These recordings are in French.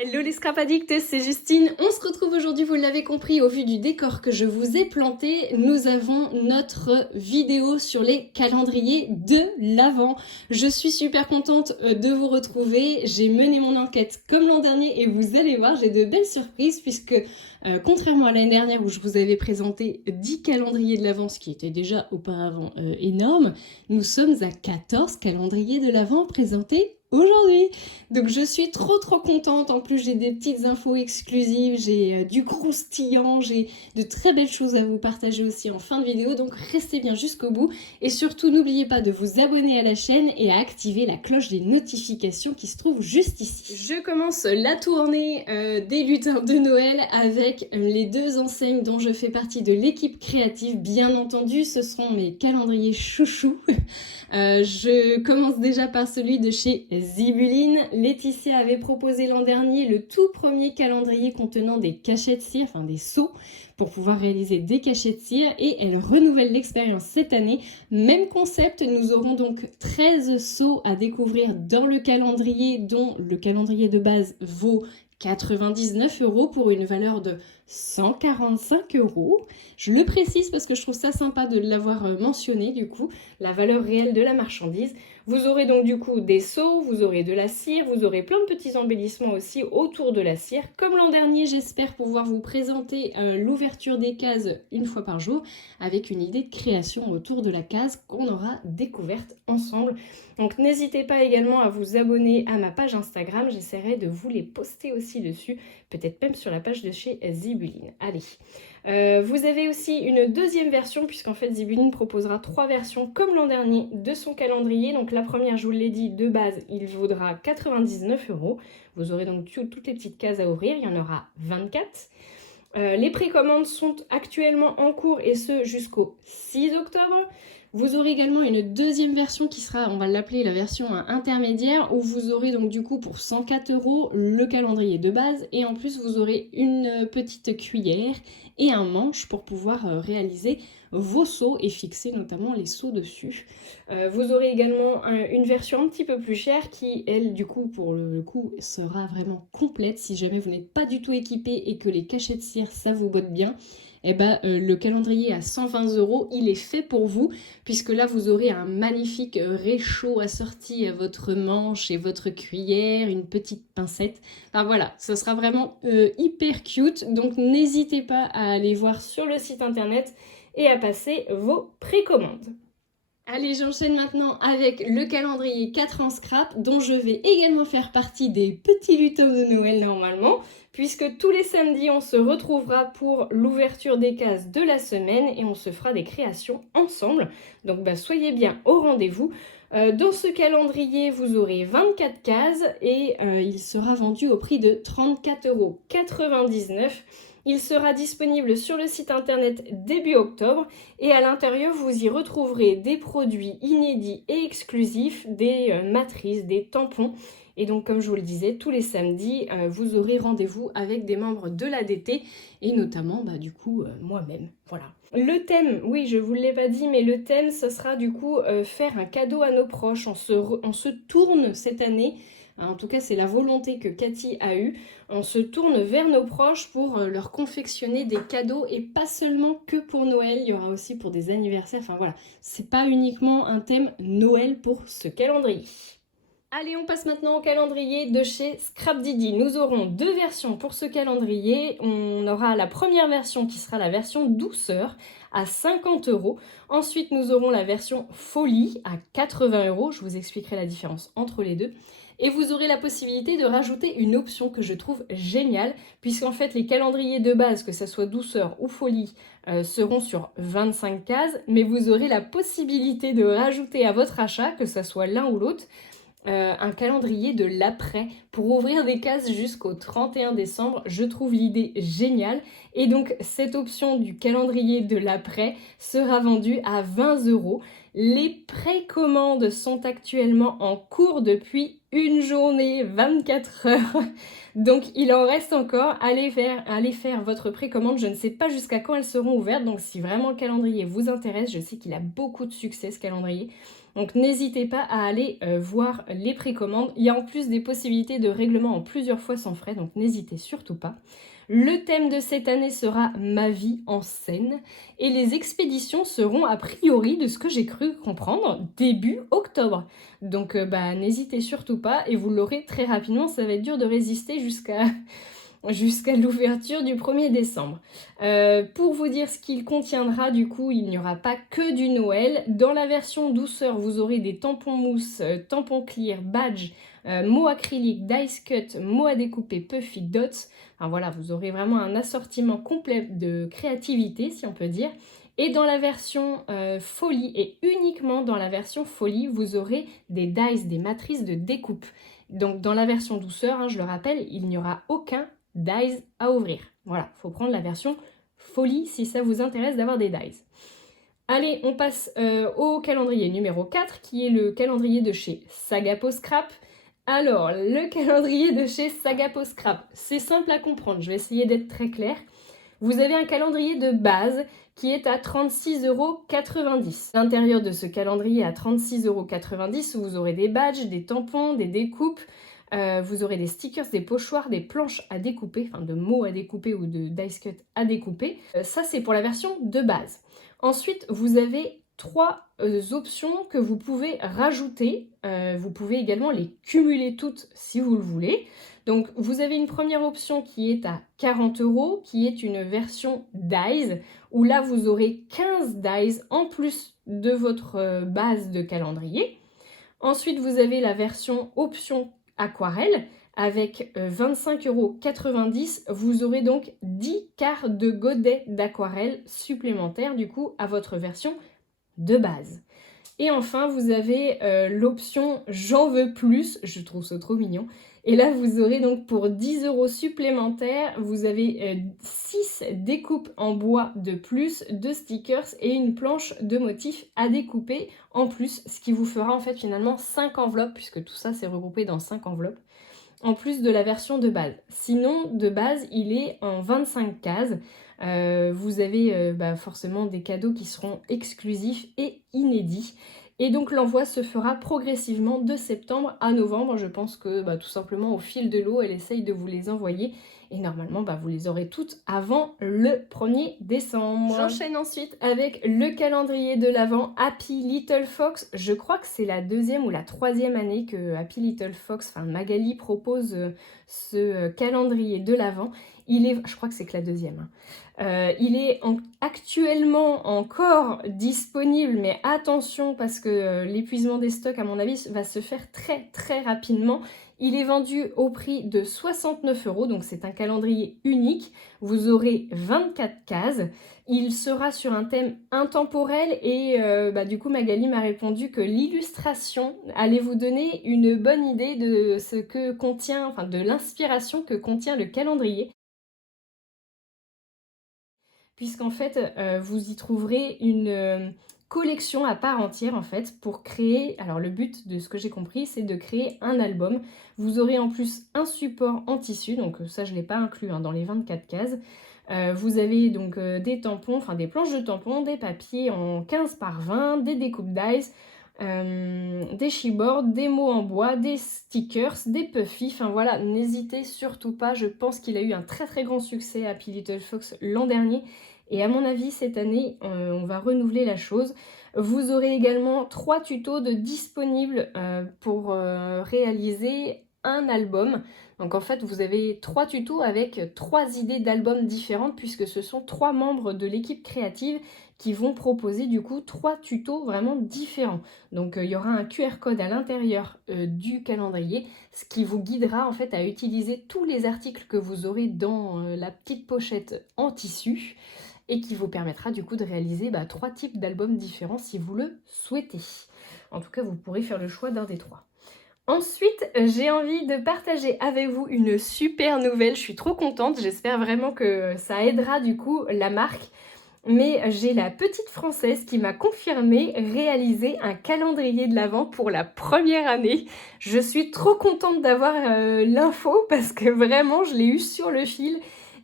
Hello les scrap addicts, c'est Justine. On se retrouve aujourd'hui, vous l'avez compris, au vu du décor que je vous ai planté. Nous avons notre vidéo sur les calendriers de l'Avent. Je suis super contente de vous retrouver. J'ai mené mon enquête comme l'an dernier et vous allez voir, j'ai de belles surprises puisque contrairement à l'année dernière où je vous avais présenté 10 calendriers de l'Avent, ce qui était déjà auparavant énorme, nous sommes à 14 calendriers de l'Avent présentés aujourd'hui. Donc je suis trop contente. En plus j'ai des petites infos exclusives, j'ai du croustillant, j'ai de très belles choses à vous partager aussi en fin de vidéo. Donc restez bien jusqu'au bout et surtout n'oubliez pas de vous abonner à la chaîne et à activer la cloche des notifications qui se trouve juste ici. Je commence la tournée des lutins de Noël avec les deux enseignes dont je fais partie de l'équipe créative. Bien entendu, ce seront mes calendriers chouchous. Je commence déjà par celui de chez Zibuline. Laetitia avait proposé l'an dernier le tout premier calendrier contenant des cachets de cire, enfin des seaux, pour pouvoir réaliser des cachets de cire et elle renouvelle l'expérience cette année. Même concept, nous aurons donc 13 seaux à découvrir dans le calendrier dont le calendrier de base vaut 99 € pour une valeur de 145 €. Je le précise parce que je trouve ça sympa de l'avoir mentionné du coup, la valeur réelle de la marchandise. Vous aurez donc du coup des seaux, vous aurez de la cire, vous aurez plein de petits embellissements aussi autour de la cire. Comme l'an dernier, j'espère pouvoir vous présenter l'ouverture des cases une fois par jour avec une idée de création autour de la case qu'on aura découverte ensemble. Donc n'hésitez pas également à vous abonner à ma page Instagram, j'essaierai de vous les poster aussi dessus, peut-être même sur la page de chez Zibuline. Allez, vous avez aussi une deuxième version puisqu'en fait Zibuline proposera 3 versions comme l'an dernier de son calendrier. Donc la première, je vous l'ai dit, de base, il vaudra 99 €. Vous aurez donc toutes les petites cases à ouvrir, il y en aura 24. Les précommandes sont actuellement en cours et ce jusqu'au 6 octobre. Vous aurez également une deuxième version qui sera, on va l'appeler la version intermédiaire, où vous aurez donc du coup pour 104 € le calendrier de base et en plus vous aurez une petite cuillère et un manche pour pouvoir réaliser vos seaux et fixer notamment les seaux dessus. Vous aurez également une version un petit peu plus chère qui, elle, du coup, pour le coup, sera vraiment complète. Si jamais vous n'êtes pas du tout équipé et que les cachets de cire, ça vous botte bien, eh ben, le calendrier à 120 €, il est fait pour vous, puisque là, vous aurez un magnifique réchaud assorti à votre manche et votre cuillère, une petite pincette. Enfin voilà, ce sera vraiment hyper cute, donc n'hésitez pas à aller voir sur le site internet et à passer vos précommandes. Allez, j'enchaîne maintenant avec le calendrier 4 en scrap, dont je vais également faire partie des petits lutins de Noël normalement, puisque tous les samedis, on se retrouvera pour l'ouverture des cases de la semaine et on se fera des créations ensemble. Donc soyez bien au rendez-vous. Dans ce calendrier, vous aurez 24 cases et il sera vendu au prix de 34,99 €. Il sera disponible sur le site internet début octobre et à l'intérieur, vous y retrouverez des produits inédits et exclusifs, des matrices, des tampons. Et donc, comme je vous le disais, tous les samedis, vous aurez rendez-vous avec des membres de l'ADT et notamment, du coup, moi-même. Voilà. Le thème, oui, je ne vous l'ai pas dit, mais le thème, ce sera du coup faire un cadeau à nos proches. On se tourne cette année. En tout cas, c'est la volonté que Cathy a eue. On se tourne vers nos proches pour leur confectionner des cadeaux et pas seulement que pour Noël, il y aura aussi pour des anniversaires. Enfin voilà, c'est pas uniquement un thème Noël pour ce calendrier. Allez, on passe maintenant au calendrier de chez Scrap Didi. Nous aurons 2 versions pour ce calendrier. On aura la première version qui sera la version douceur à 50 €. Ensuite, nous aurons la version folie à 80 €. Je vous expliquerai la différence entre les deux. Et vous aurez la possibilité de rajouter une option que je trouve géniale, puisqu'en fait les calendriers de base, que ce soit douceur ou folie, seront sur 25 cases, mais vous aurez la possibilité de rajouter à votre achat, que ce soit l'un ou l'autre, un calendrier de l'après pour ouvrir des cases jusqu'au 31 décembre. Je trouve l'idée géniale et donc cette option du calendrier de l'après sera vendue à 20 €. Les précommandes sont actuellement en cours depuis une journée, 24 heures. Donc il en reste encore. Allez faire votre précommande. Je ne sais pas jusqu'à quand elles seront ouvertes. Donc si vraiment le calendrier vous intéresse, je sais qu'il a beaucoup de succès ce calendrier. Donc n'hésitez pas à aller voir les précommandes. Il y a en plus des possibilités de règlement en plusieurs fois sans frais, donc n'hésitez surtout pas. Le thème de cette année sera ma vie en scène et les expéditions seront a priori, de ce que j'ai cru comprendre, début octobre. Donc n'hésitez surtout pas et vous l'aurez très rapidement, ça va être dur de résister jusqu'à l'ouverture du 1er décembre. Pour vous dire ce qu'il contiendra, du coup, il n'y aura pas que du Noël. Dans la version douceur, vous aurez des tampons mousse, tampons clear, badge, mots acryliques, dice cut, mots à découper, puffy, dots. Enfin voilà, vous aurez vraiment un assortiment complet de créativité, si on peut dire. Et dans la version folie, et uniquement dans la version folie, vous aurez des dice, des matrices de découpe. Donc dans la version douceur, hein, je le rappelle, il n'y aura aucun dice à ouvrir. Voilà, il faut prendre la version folie si ça vous intéresse d'avoir des dice. Allez, on passe au calendrier numéro 4, qui est le calendrier de chez Sagapo Scrap. Alors, le calendrier de chez Sagapo Scrap, c'est simple à comprendre, je vais essayer d'être très claire. Vous avez un calendrier de base qui est à 36,90 €. À l'intérieur de ce calendrier à 36,90 €, vous aurez des badges, des tampons, des découpes, vous aurez des stickers, des pochoirs, des planches à découper, enfin de mots à découper ou de dice cut à découper. Ça, c'est pour la version de base. Ensuite, vous avez 3 options que vous pouvez rajouter. Vous pouvez également les cumuler toutes si vous le voulez. Donc, vous avez une première option qui est à 40 €, qui est une version dies, où là, vous aurez 15 dies en plus de votre base de calendrier. Ensuite, vous avez la version option aquarelle avec 25,90 €. Vous aurez donc 10 quarts de godet d'aquarelle supplémentaires du coup à votre version de base. Et enfin, vous avez l'option j'en veux plus, je trouve ça trop mignon. Et là, vous aurez donc pour 10 € supplémentaires, vous avez 6 découpes en bois de plus, 2 stickers et une planche de motifs à découper en plus, ce qui vous fera en fait finalement 5 enveloppes, puisque tout ça c'est regroupé dans 5 enveloppes, en plus de la version de base. Sinon, de base, il est en 25 cases. Vous avez forcément des cadeaux qui seront exclusifs et inédits. Et donc l'envoi se fera progressivement de septembre à novembre. Je pense que tout simplement au fil de l'eau, elle essaye de vous les envoyer. Et normalement, vous les aurez toutes avant le 1er décembre. J'enchaîne ensuite avec le calendrier de l'Avent Happy Little Fox. Je crois que c'est la 2e ou la 3e année que Happy Little Fox, enfin Magali, propose ce calendrier de l'Avent. Je crois que c'est que la 2e. Il est actuellement encore disponible, mais attention parce que l'épuisement des stocks, à mon avis, va se faire très très rapidement. Il est vendu au prix de 69 €, donc c'est un calendrier unique. Vous aurez 24 cases. Il sera sur un thème intemporel et du coup Magali m'a répondu que l'illustration allait vous donner une bonne idée de ce que contient, enfin de l'inspiration que contient le calendrier. Puisqu'en fait, vous y trouverez une collection à part entière en fait pour créer, alors le but de ce que j'ai compris, c'est de créer un album. Vous aurez en plus un support en tissu, donc ça je ne l'ai pas inclus dans les 24 cases. Vous avez donc des tampons, enfin des planches de tampons, des papiers en 15 par 20, des découpes dice, des chipboards, des mots en bois, des stickers, des puffy, enfin voilà, n'hésitez surtout pas, je pense qu'il a eu un très très grand succès à Happy Little Fox l'an dernier et à mon avis cette année on va renouveler la chose. Vous aurez également 3 tutos disponibles pour réaliser un album. Donc en fait vous avez 3 tutos avec 3 idées d'albums différentes puisque ce sont 3 membres de l'équipe créative qui vont proposer du coup 3 tutos vraiment différents. Donc il y aura un QR code à l'intérieur du calendrier, ce qui vous guidera en fait à utiliser tous les articles que vous aurez dans la petite pochette en tissu et qui vous permettra du coup de réaliser 3 types d'albums différents si vous le souhaitez. En tout cas, vous pourrez faire le choix d'un des 3. Ensuite, j'ai envie de partager avec vous une super nouvelle. Je suis trop contente, j'espère vraiment que ça aidera du coup la marque. Mais j'ai la petite Française qui m'a confirmé réaliser un calendrier de l'Avent pour la première année. Je suis trop contente d'avoir l'info parce que vraiment je l'ai eu sur le fil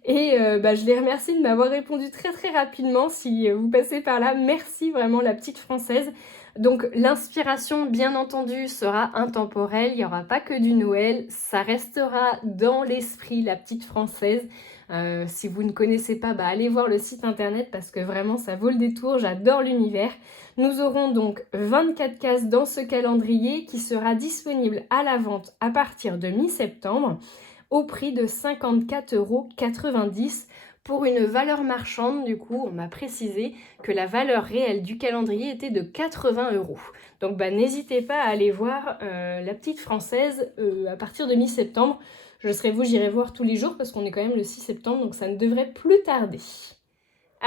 et je les remercie de m'avoir répondu très très rapidement. Si vous passez par là, merci vraiment la petite Française. Donc l'inspiration, bien entendu, sera intemporelle, il n'y aura pas que du Noël, ça restera dans l'esprit la petite française. Si vous ne connaissez pas, allez voir le site internet parce que vraiment ça vaut le détour, j'adore l'univers. Nous aurons donc 24 cases dans ce calendrier qui sera disponible à la vente à partir de mi-septembre au prix de 54,90 € pour une valeur marchande. Du coup, on m'a précisé que la valeur réelle du calendrier était de 80 €. Donc n'hésitez pas à aller voir la petite française à partir de mi-septembre. Je serai vous, j'irai voir tous les jours parce qu'on est quand même le 6 septembre, donc ça ne devrait plus tarder.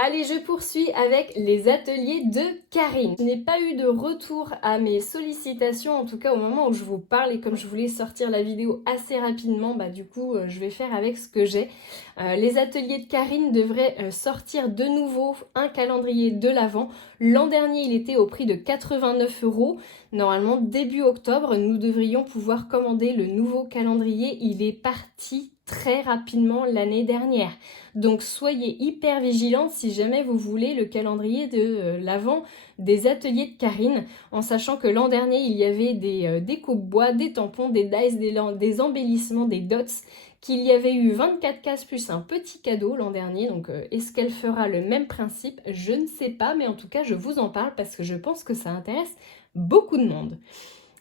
Allez, je poursuis avec les ateliers de Karine. Je n'ai pas eu de retour à mes sollicitations, en tout cas au moment où je vous parle, et comme je voulais sortir la vidéo assez rapidement, du coup je vais faire avec ce que j'ai. Les ateliers de Karine devraient sortir de nouveau un calendrier de l'Avent. L'an dernier, il était au prix de 89 €. Normalement, début octobre, nous devrions pouvoir commander le nouveau calendrier. Il est parti très rapidement l'année dernière. Donc soyez hyper vigilants si jamais vous voulez le calendrier de l'Avent des ateliers de Karine, en sachant que l'an dernier il y avait des coupe-bois, des tampons, des dies, des embellissements, des dots, qu'il y avait eu 24 cases plus un petit cadeau l'an dernier. Donc est-ce qu'elle fera le même principe? Je ne sais pas, mais en tout cas je vous en parle parce que je pense que ça intéresse beaucoup de monde.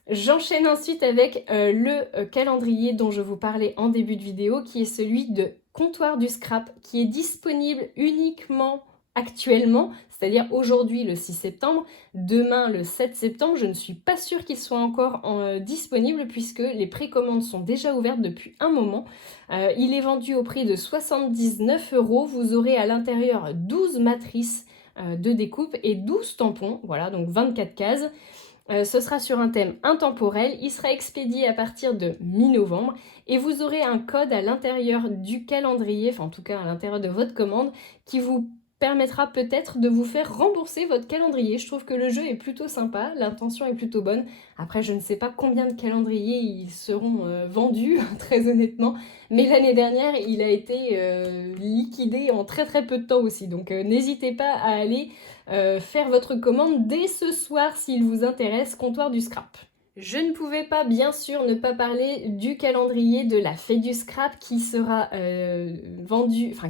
J'enchaîne ensuite avec le calendrier dont je vous parlais en début de vidéo, qui est celui de Comptoir du Scrap, qui est disponible uniquement actuellement, c'est-à-dire aujourd'hui le 6 septembre, demain le 7 septembre. Je ne suis pas sûre qu'il soit encore disponible puisque les précommandes sont déjà ouvertes depuis un moment. Il est vendu au prix de 79 €. Vous aurez à l'intérieur 12 matrices de découpe et 12 tampons, voilà, donc 24 cases. Ce sera sur un thème intemporel, il sera expédié à partir de mi-novembre et vous aurez un code à l'intérieur du calendrier, enfin en tout cas à l'intérieur de votre commande, qui vous permettra peut-être de vous faire rembourser votre calendrier. Je trouve que le jeu est plutôt sympa, l'intention est plutôt bonne. Après, je ne sais pas combien de calendriers ils seront vendus, très honnêtement, mais l'année dernière, il a été liquidé en très très peu de temps aussi. Donc n'hésitez pas à aller faire votre commande dès ce soir s'il vous intéresse, Comptoir du Scrap. Je ne pouvais pas, bien sûr, ne pas parler du calendrier de la Fée du Scrap qui sera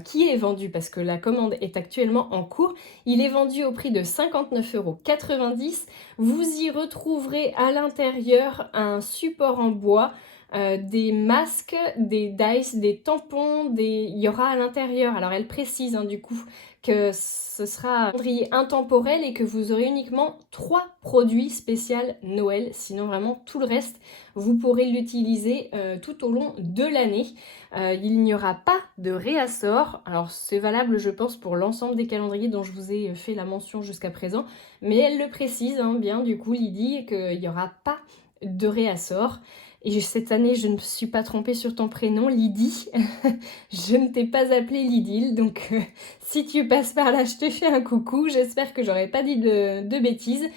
qui est vendu parce que la commande est actuellement en cours. Il est vendu au prix de 59,90 €. Vous y retrouverez à l'intérieur un support en bois, des masques, des dice, des tampons, il y aura à l'intérieur, alors elle précise du coup que ce sera un calendrier intemporel et que vous aurez uniquement 3 produits spéciaux Noël, sinon vraiment tout le reste vous pourrez l'utiliser tout au long de l'année. Il n'y aura pas de réassort, alors c'est valable je pense pour l'ensemble des calendriers dont je vous ai fait la mention jusqu'à présent, mais elle le précise bien du coup Lydie, qu'il n'y aura pas de réassort. Et cette année, je ne me suis pas trompée sur ton prénom, Lydie. Je ne t'ai pas appelée Lydile, donc si tu passes par là, je te fais un coucou. J'espère que j'aurais pas dit de bêtises.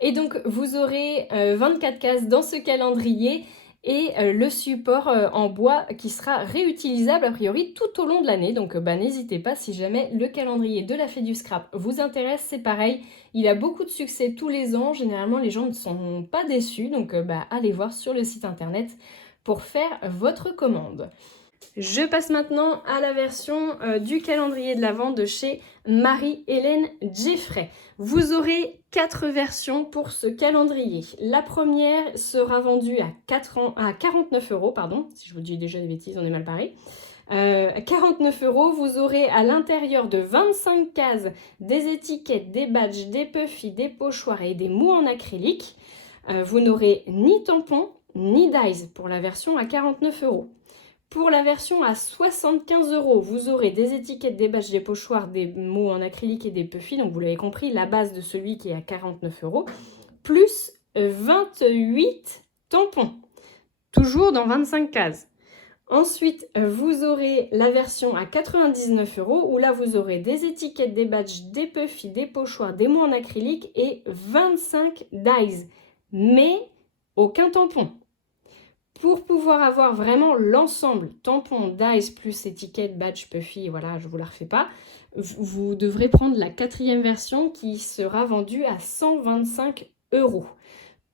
Et donc, vous aurez 24 cases dans ce calendrier et le support en bois qui sera réutilisable a priori tout au long de l'année. Donc n'hésitez pas si jamais le calendrier de la Fée du Scrap vous intéresse, c'est pareil. Il a beaucoup de succès tous les ans, généralement les gens ne sont pas déçus, donc allez voir sur le site internet pour faire votre commande. Je passe maintenant à la version du calendrier de l'Avent de chez Marie-Hélène Jeffrey. Vous aurez 4 versions pour ce calendrier. La première sera vendue à 49 €, pardon, si je vous dis déjà des bêtises, on est mal paré. 49 €, vous aurez à l'intérieur de 25 cases des étiquettes, des badges, des puffs, des pochoirs et des mots en acrylique. Vous n'aurez ni tampon ni dies pour la version à 49 €. Pour la version à 75 €, vous aurez des étiquettes, des badges, des pochoirs, des mots en acrylique et des puffs. Donc vous l'avez compris, la base de celui qui est à 49 €, plus 28 tampons, toujours dans 25 cases. Ensuite, vous aurez la version à 99 € où là vous aurez des étiquettes, des badges, des puffs, des pochoirs, des mots en acrylique et 25 dies, mais aucun tampon. Pour pouvoir avoir vraiment l'ensemble, tampon, dice plus étiquette, badge, puffy, voilà, je ne vous la refais pas, vous devrez prendre la 4e version qui sera vendue à 125 €.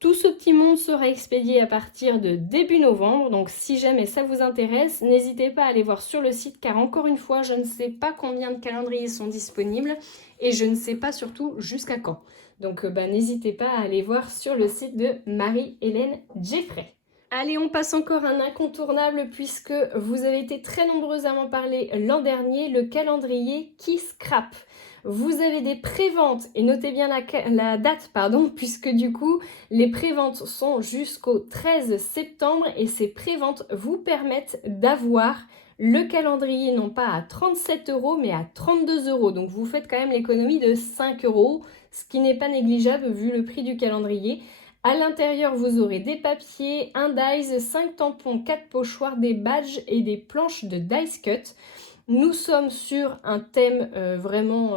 Tout ce petit monde sera expédié à partir de début novembre, donc si jamais ça vous intéresse, n'hésitez pas à aller voir sur le site car encore une fois, je ne sais pas combien de calendriers sont disponibles et je ne sais pas surtout jusqu'à quand. Donc n'hésitez pas à aller voir sur le site de Marie-Hélène Jeffrey. Allez, on passe encore un incontournable puisque vous avez été très nombreuses à m'en parler l'an dernier, le calendrier qui scrape. Vous avez des préventes et notez bien la date, puisque du coup, les préventes sont jusqu'au 13 septembre et ces préventes vous permettent d'avoir le calendrier non pas à 37 € mais à 32 €. Donc vous faites quand même l'économie de 5 €, ce qui n'est pas négligeable vu le prix du calendrier. À l'intérieur, vous aurez des papiers, un dies, 5 tampons, 4 pochoirs, des badges et des planches de dice cut. Nous sommes sur un thème vraiment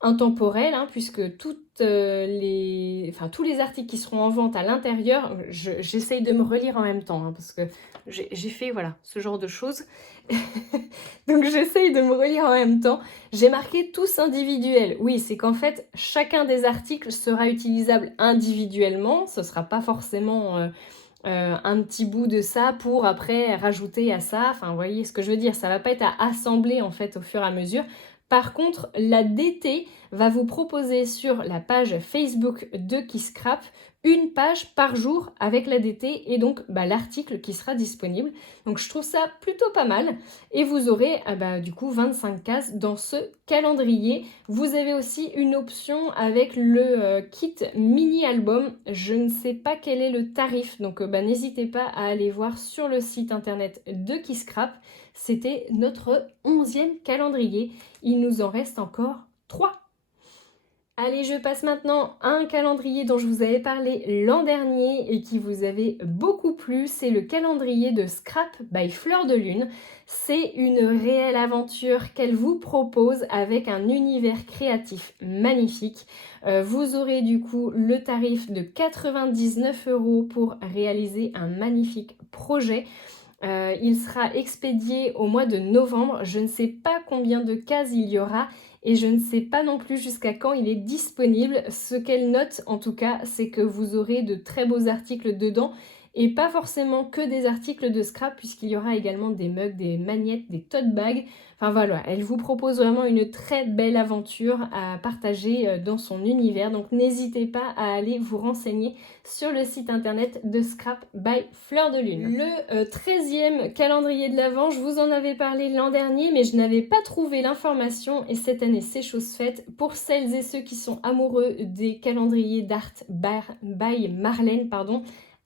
intemporel, puisque tous les articles qui seront en vente à l'intérieur, j'essaye de me relire en même temps, parce que j'ai fait ce genre de choses. Donc j'essaye de me relire en même temps. J'ai marqué tous individuels. Oui, c'est qu'en fait, chacun des articles sera utilisable individuellement. Ce ne sera pas forcément un petit bout de ça pour après rajouter à ça. Enfin, vous voyez ce que je veux dire. Ça ne va pas être à assembler en fait au fur et à mesure. Par contre, la DT va vous proposer sur la page Facebook de Qui Scrape une page par jour avec la DT et donc l'article qui sera disponible. Donc je trouve ça plutôt pas mal et vous aurez du coup 25 cases dans ce calendrier. Vous avez aussi une option avec le kit mini album. Je ne sais pas quel est le tarif, donc n'hésitez pas à aller voir sur le site internet de Qui Scrape. C'était notre 11e calendrier. Il nous en reste encore 3. Allez, je passe maintenant à un calendrier dont je vous avais parlé l'an dernier et qui vous avait beaucoup plu. C'est le calendrier de Scrap by Fleur de Lune. C'est une réelle aventure qu'elle vous propose avec un univers créatif magnifique. Vous aurez du coup le tarif de 99 € pour réaliser un magnifique projet. Il sera expédié au mois de novembre. Je ne sais pas combien de cases il y aura et je ne sais pas non plus jusqu'à quand il est disponible. Ce qu'elle note en tout cas, c'est que vous aurez de très beaux articles dedans et pas forcément que des articles de scrap puisqu'il y aura également des mugs, des magnettes, des tote bags. Enfin voilà, elle vous propose vraiment une très belle aventure à partager dans son univers. Donc n'hésitez pas à aller vous renseigner sur le site internet de Scrap by Fleur de Lune. Le 13e calendrier de l'Avent, je vous en avais parlé l'an dernier, mais je n'avais pas trouvé l'information et cette année c'est chose faite. Pour celles et ceux qui sont amoureux des calendriers d'Art by Marlène,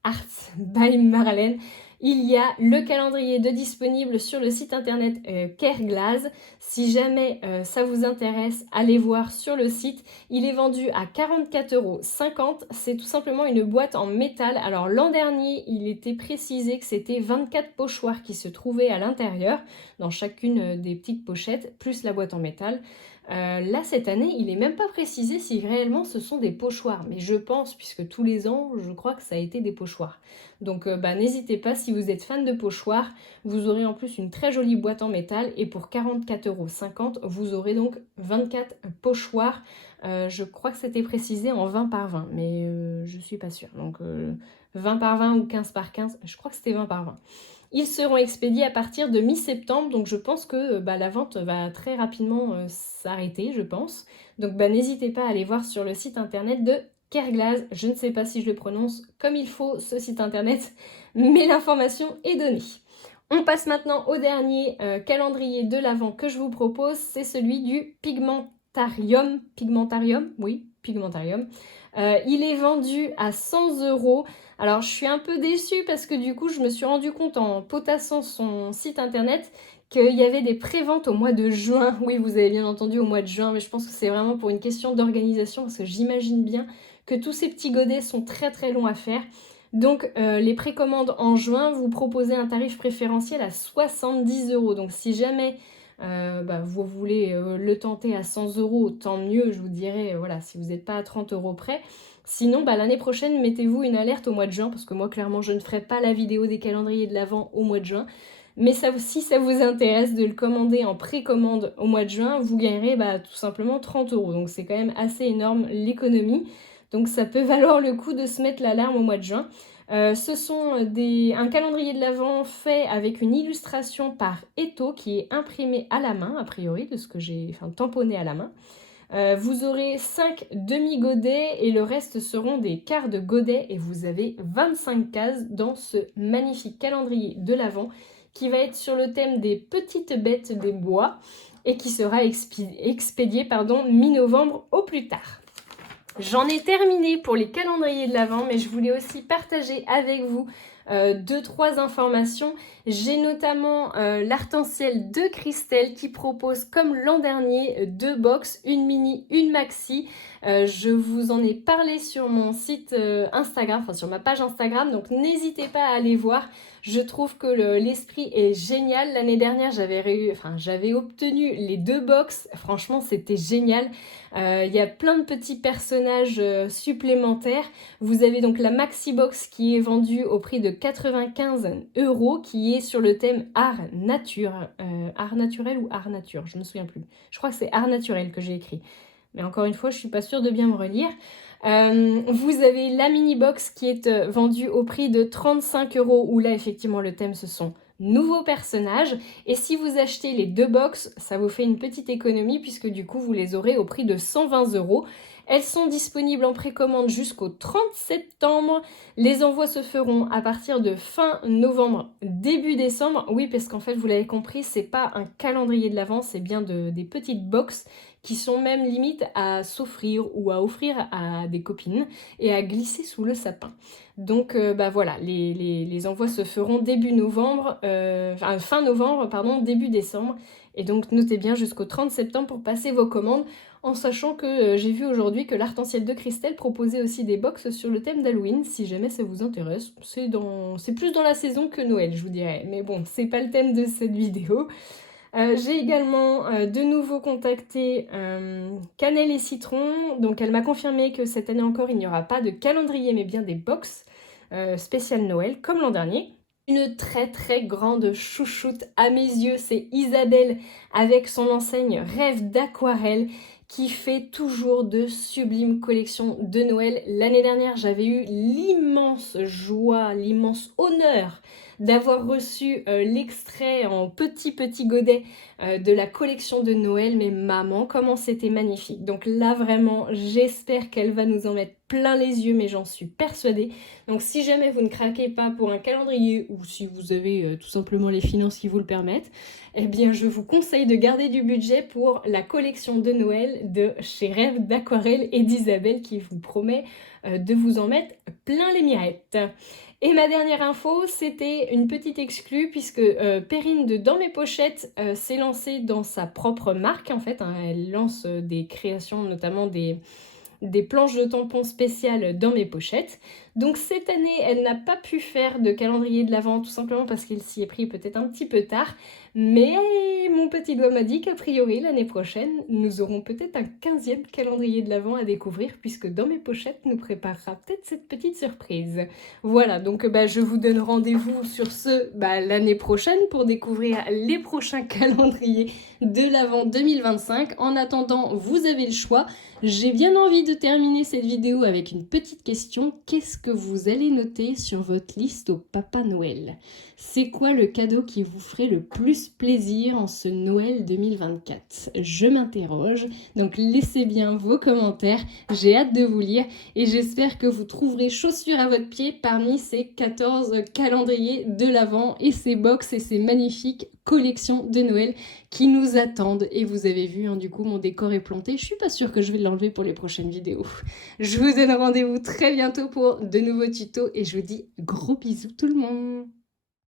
Art by Marlène, il y a le calendrier de disponible sur le site internet Kerglaze. Si jamais ça vous intéresse, allez voir sur le site. Il est vendu à 44,50 €. C'est tout simplement une boîte en métal. Alors l'an dernier, il était précisé que c'était 24 pochoirs qui se trouvaient à l'intérieur, dans chacune des petites pochettes, plus la boîte en métal. Là, cette année, il n'est même pas précisé si réellement ce sont des pochoirs. Mais je pense, puisque tous les ans, je crois que ça a été des pochoirs. Donc n'hésitez pas, si vous êtes fan de pochoirs, vous aurez en plus une très jolie boîte en métal. Et pour 44,50 €, vous aurez donc 24 pochoirs. Je crois que c'était précisé en 20 par 20, mais je ne suis pas sûre. Donc 20 par 20 ou 15 par 15, je crois que c'était 20 par 20. Ils seront expédiés à partir de mi-septembre, donc je pense que la vente va très rapidement s'arrêter, je pense. Donc n'hésitez pas à aller voir sur le site internet de Kerglaze. Je ne sais pas si je le prononce comme il faut, ce site internet, mais l'information est donnée. On passe maintenant au dernier calendrier de l'Avent que je vous propose, c'est celui du Pigmentarium. Oui, Pigmentarium. Il est vendu à 100 €. Alors je suis un peu déçue parce que du coup je me suis rendu compte en potassant son site internet qu'il y avait des préventes au mois de juin. Oui, vous avez bien entendu, au mois de juin, mais je pense que c'est vraiment pour une question d'organisation parce que j'imagine bien que tous ces petits godets sont très très longs à faire. Donc les précommandes en juin, vous proposez un tarif préférentiel à 70 €. Donc si jamais vous voulez le tenter à 100 €, tant mieux, je vous dirais, voilà, si vous n'êtes pas à 30 € près. Sinon, l'année prochaine, mettez-vous une alerte au mois de juin, parce que moi, clairement, je ne ferai pas la vidéo des calendriers de l'Avent au mois de juin. Mais ça, si ça vous intéresse de le commander en précommande au mois de juin, vous gagnerez tout simplement 30 €. Donc c'est quand même assez énorme l'économie. Donc ça peut valoir le coup de se mettre l'alarme au mois de juin. Ce sont un calendrier de l'Avent fait avec une illustration par Eto qui est imprimé à la main, a priori, de ce que j'ai tamponné à la main. Vous aurez 5 demi-godets et le reste seront des quarts de godets et vous avez 25 cases dans ce magnifique calendrier de l'Avent qui va être sur le thème des petites bêtes des bois et qui sera expédié mi-novembre au plus tard. J'en ai terminé pour les calendriers de l'Avent, mais je voulais aussi partager avec vous 2-3 informations. J'ai notamment l'Arc-en-Ciel de Christelle qui propose, comme l'an dernier, 2 box, une mini, une maxi. Je vous en ai parlé sur mon site Instagram, sur ma page Instagram, donc n'hésitez pas à aller voir. Je trouve que l'esprit est génial. L'année dernière, j'avais obtenu les 2 box. Franchement, c'était génial. Il y a plein de petits personnages supplémentaires. Vous avez donc la Maxi Box qui est vendue au prix de 95 €, qui est sur le thème Art Nature. Art naturel ou Art Nature, je ne me souviens plus. Je crois que c'est Art Naturel que j'ai écrit. Mais encore une fois, je ne suis pas sûre de bien me relire. Vous avez la mini box qui est vendue au prix de 35 €, où là effectivement le thème ce sont nouveaux personnages. Et si vous achetez les 2 box, ça vous fait une petite économie puisque du coup vous les aurez au prix de 120 €. Elles sont disponibles en précommande jusqu'au 30 septembre. Les envois se feront à partir de fin novembre, début décembre. Oui, parce qu'en fait, vous l'avez compris, c'est pas un calendrier de l'Avent, c'est bien des petites box qui sont même limite à s'offrir ou à offrir à des copines et à glisser sous le sapin. Donc voilà, les envois se feront fin novembre, début décembre. Et donc notez bien jusqu'au 30 septembre pour passer vos commandes, en sachant que j'ai vu aujourd'hui que l'Arc-en-Ciel de Christelle proposait aussi des box sur le thème d'Halloween, si jamais ça vous intéresse. C'est plus dans la saison que Noël, je vous dirais. Mais bon, c'est pas le thème de cette vidéo. J'ai également de nouveau contacté Cannelle et Citron. Donc elle m'a confirmé que cette année encore, il n'y aura pas de calendrier, mais bien des box spéciales Noël, comme l'an dernier. Une très très grande chouchoute à mes yeux, c'est Isabelle avec son enseigne Rêve d'aquarelle qui fait toujours de sublimes collections de Noël. L'année dernière, j'avais eu l'immense joie, l'immense honneur d'avoir reçu l'extrait en petit godet de la collection de Noël. Mais maman, comment c'était magnifique. Donc là, vraiment, j'espère qu'elle va nous en mettre plein les yeux, mais j'en suis persuadée. Donc si jamais vous ne craquez pas pour un calendrier ou si vous avez tout simplement les finances qui vous le permettent, eh bien je vous conseille de garder du budget pour la collection de Noël de chez Rêve d'aquarelle et d'Isabelle qui vous promet de vous en mettre plein les mirettes. Et ma dernière info, c'était une petite exclue puisque Perrine de Dans mes pochettes s'est lancée dans sa propre marque en fait. Elle lance des créations, notamment des planches de tampons spéciales dans mes pochettes. Donc cette année, elle n'a pas pu faire de calendrier de l'Avent, tout simplement parce qu'il s'y est pris peut-être un petit peu tard. Mais mon petit doigt m'a dit qu'a priori, l'année prochaine, nous aurons peut-être un 15e calendrier de l'Avent à découvrir, puisque Dans mes pochettes nous préparera peut-être cette petite surprise. Voilà, donc je vous donne rendez-vous sur l'année prochaine pour découvrir les prochains calendriers de l'Avent 2025. En attendant, vous avez le choix. J'ai bien envie de terminer cette vidéo avec une petite question. Qu'est-ce que vous allez noter sur votre liste au Papa Noël? C'est quoi le cadeau qui vous ferait le plus plaisir en ce Noël 2024? Je m'interroge, donc laissez bien vos commentaires, j'ai hâte de vous lire et j'espère que vous trouverez chaussures à votre pied parmi ces 14 calendriers de l'Avent et ces box et ces magnifiques collections de Noël qui nous attendent. Et vous avez vu, du coup, mon décor est planté. Je suis pas sûre que je vais l'enlever pour les prochaines vidéos. Je vous donne rendez-vous très bientôt pour de nouveaux tutos et je vous dis gros bisous tout le monde.